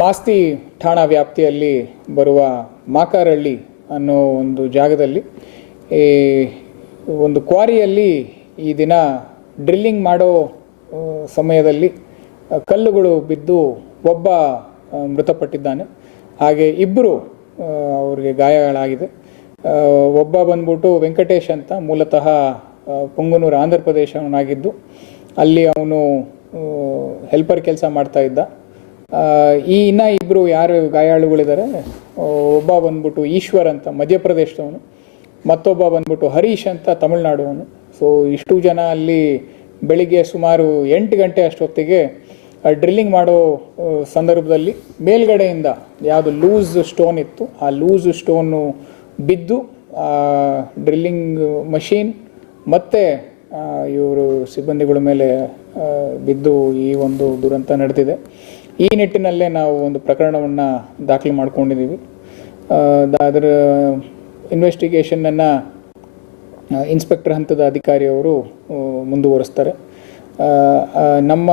ಮಾಸ್ತಿ ಠಾಣಾ ವ್ಯಾಪ್ತಿಯಲ್ಲಿ ಬರುವ ಮಾಕಾರಹಳ್ಳಿ ಅನ್ನೋ ಒಂದು ಜಾಗದಲ್ಲಿ ಒಂದು ಕ್ವಾರಿಯಲ್ಲಿ ಈ ದಿನ ಡ್ರಿಲ್ಲಿಂಗ್ ಮಾಡೋ ಸಮಯದಲ್ಲಿ ಕಲ್ಲುಗಳು ಬಿದ್ದು ಒಬ್ಬ ಮೃತಪಟ್ಟಿದ್ದಾನೆ. ಹಾಗೆ ಇಬ್ಬರು ಅವರಿಗೆ ಗಾಯಗಳಾಗಿದೆ. ಒಬ್ಬ ಬಂದ್ಬಿಟ್ಟು ವೆಂಕಟೇಶ್ ಅಂತ, ಮೂಲತಃ ಪುಂಗನೂರು ಆಂಧ್ರ ಪ್ರದೇಶವನಾಗಿದ್ದು ಅಲ್ಲಿ ಅವನು ಹೆಲ್ಪರ್ ಕೆಲಸ ಮಾಡ್ತಾ ಇದ್ದ. ಇನ್ನು ಇಬ್ಬರು ಯಾರು ಗಾಯಾಳುಗಳಿದ್ದಾರೆ, ಒಬ್ಬ ಬಂದ್ಬಿಟ್ಟು ಈಶ್ವರ್ ಅಂತ ಮಧ್ಯಪ್ರದೇಶದವನು, ಮತ್ತೊಬ್ಬ ಬಂದ್ಬಿಟ್ಟು ಹರೀಶ್ ಅಂತ ತಮಿಳ್ನಾಡುವನು. ಸೊ ಇಷ್ಟು ಜನ ಅಲ್ಲಿ ಬೆಳಿಗ್ಗೆ ಸುಮಾರು 8 ಗಂಟೆ ಅಷ್ಟೊತ್ತಿಗೆ ಡ್ರಿಲ್ಲಿಂಗ್ ಮಾಡೋ ಸಂದರ್ಭದಲ್ಲಿ ಮೇಲ್ಗಡೆಯಿಂದ ಯಾವುದು ಲೂಸ್ ಸ್ಟೋನ್ ಇತ್ತು, ಆ ಲೂಸ್ ಸ್ಟೋನು ಬಿದ್ದು ಡ್ರಿಲ್ಲಿಂಗ್ ಮಷೀನ್ ಮತ್ತು ಇವರು ಸಿಬ್ಬಂದಿಗಳ ಮೇಲೆ ಬಿದ್ದು ಈ ಒಂದು ದುರಂತ ನಡೆದಿದೆ. ಈ ನಿಟ್ಟಿನಲ್ಲೇ ನಾವು ಒಂದು ಪ್ರಕರಣವನ್ನು ದಾಖಲೆ ಮಾಡ್ಕೊಂಡಿದ್ದೀವಿ. ಅದರ ಇನ್ವೆಸ್ಟಿಗೇಷನನ್ನು ಇನ್ಸ್ಪೆಕ್ಟರ್ ಹಂತದ ಅಧಿಕಾರಿಯವರು ಮುಂದುವರಿಸ್ತಾರೆ. ನಮ್ಮ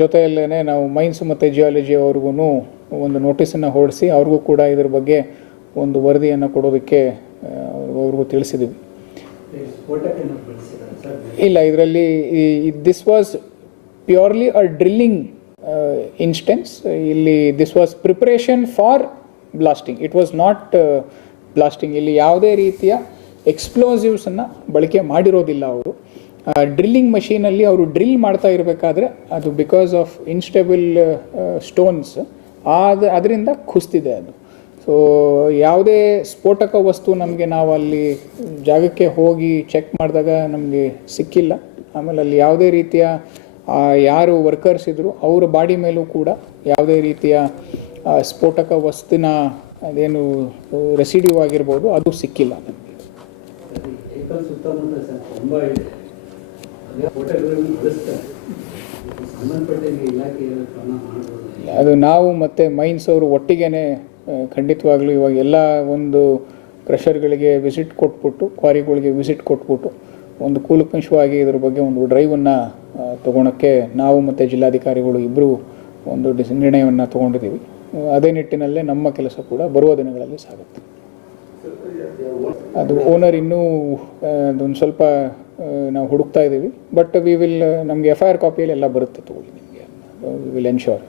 ಜೊತೆಯಲ್ಲೇ ನಾವು ಮೈನ್ಸ್ ಮತ್ತು ಜಿಯಾಲಜಿ ಅವ್ರಿಗೂ ಒಂದು ನೋಟಿಸನ್ನು ಹೊರಡಿಸಿ ಅವ್ರಿಗೂ ಕೂಡ ಇದ್ರ ಬಗ್ಗೆ ಒಂದು ವರದಿಯನ್ನು ಕೊಡೋದಕ್ಕೆ ಅವ್ರಿಗೂ ತಿಳಿಸಿದ್ದೀವಿ. ಇಲ್ಲ, ಇದರಲ್ಲಿ this was purely a drilling instance. ಇಲ್ಲಿ this was preparation for blasting, it was not blasting. ಇಲ್ಲಿ ಯಾವುದೇ ರೀತಿಯ ಎಕ್ಸ್ಪ್ಲೋಸಿವ್ಸನ್ನು ಬಳಕೆ ಮಾಡಿರೋದಿಲ್ಲ. ಅವರು ಡ್ರಿಲ್ಲಿಂಗ್ ಮಷೀನಲ್ಲಿ ಅವರು ಡ್ರಿಲ್ ಮಾಡ್ತಾ ಇರಬೇಕಾದ್ರೆ ಅದು ಬಿಕಾಸ್ ಆಫ್ ಇನ್ಸ್ಟೇಬಲ್ ಸ್ಟೋನ್ಸ್ ಅದರಿಂದ ಕುಸಿದಿದೆ ಅದು. ಸೊ ಯಾವುದೇ ಸ್ಫೋಟಕ ವಸ್ತು ನಮಗೆ ನಾವು ಅಲ್ಲಿ ಜಾಗಕ್ಕೆ ಹೋಗಿ ಚೆಕ್ ಮಾಡಿದಾಗ ನಮಗೆ ಸಿಕ್ಕಿಲ್ಲ. ಆಮೇಲೆ ಅಲ್ಲಿ ಯಾವುದೇ ರೀತಿಯ ಯಾರು ವರ್ಕರ್ಸ್ ಇದ್ದರು ಅವರ ಬಾಡಿ ಮೇಲೂ ಕೂಡ ಯಾವುದೇ ರೀತಿಯ ಸ್ಫೋಟಕ ವಸ್ತುವಿನ ಅದೇನು ರೆಸಿಡ್ಯೂ ಆಗಿರ್ಬೋದು ಅದು ಸಿಕ್ಕಿಲ್ಲ. ಅದು ನಾವು ಮತ್ತು ಮೈನ್ಸ್ ಅವರು ಒಟ್ಟಿಗೆ ಖಂಡಿತವಾಗ್ಲೂ ಇವಾಗ ಎಲ್ಲ ಒಂದು ಕ್ರಷರ್ಗಳಿಗೆ ವಿಸಿಟ್ ಕೊಟ್ಬಿಟ್ಟು, ಕ್ವಾರಿಗಳಿಗೆ ವಿಸಿಟ್ ಕೊಟ್ಬಿಟ್ಟು ಒಂದು ಕೂಲಂಕಷವಾಗಿ ಇದ್ರ ಬಗ್ಗೆ ಒಂದು ಡ್ರೈವನ್ನು ತೊಗೊಳಕ್ಕೆ ನಾವು ಮತ್ತು ಜಿಲ್ಲಾಧಿಕಾರಿಗಳು ಇಬ್ಬರು ಒಂದು ನಿರ್ಣಯವನ್ನು ತೊಗೊಂಡಿದ್ದೀವಿ. ಅದೇ ನಿಟ್ಟಿನಲ್ಲೇ ನಮ್ಮ ಕೆಲಸ ಕೂಡ ಬರುವ ದಿನಗಳಲ್ಲಿ ಸಾಗುತ್ತೆ. ಅದು ಓನರ್ ಇನ್ನೂ ಅದೊಂದು ಸ್ವಲ್ಪ ನಾವು ಹುಡುಕ್ತಾ ಇದ್ದೀವಿ. ಬಟ್ ವಿ ವಿಲ್, ನಮಗೆ FIR ಕಾಪಿಯಲ್ಲಿ ಎಲ್ಲ ಬರುತ್ತೆ, ತಗೊಳ್ಳಿ, ನಿಮಗೆ ವಿ ವಿಲ್ ಎನ್ಶೋರ್.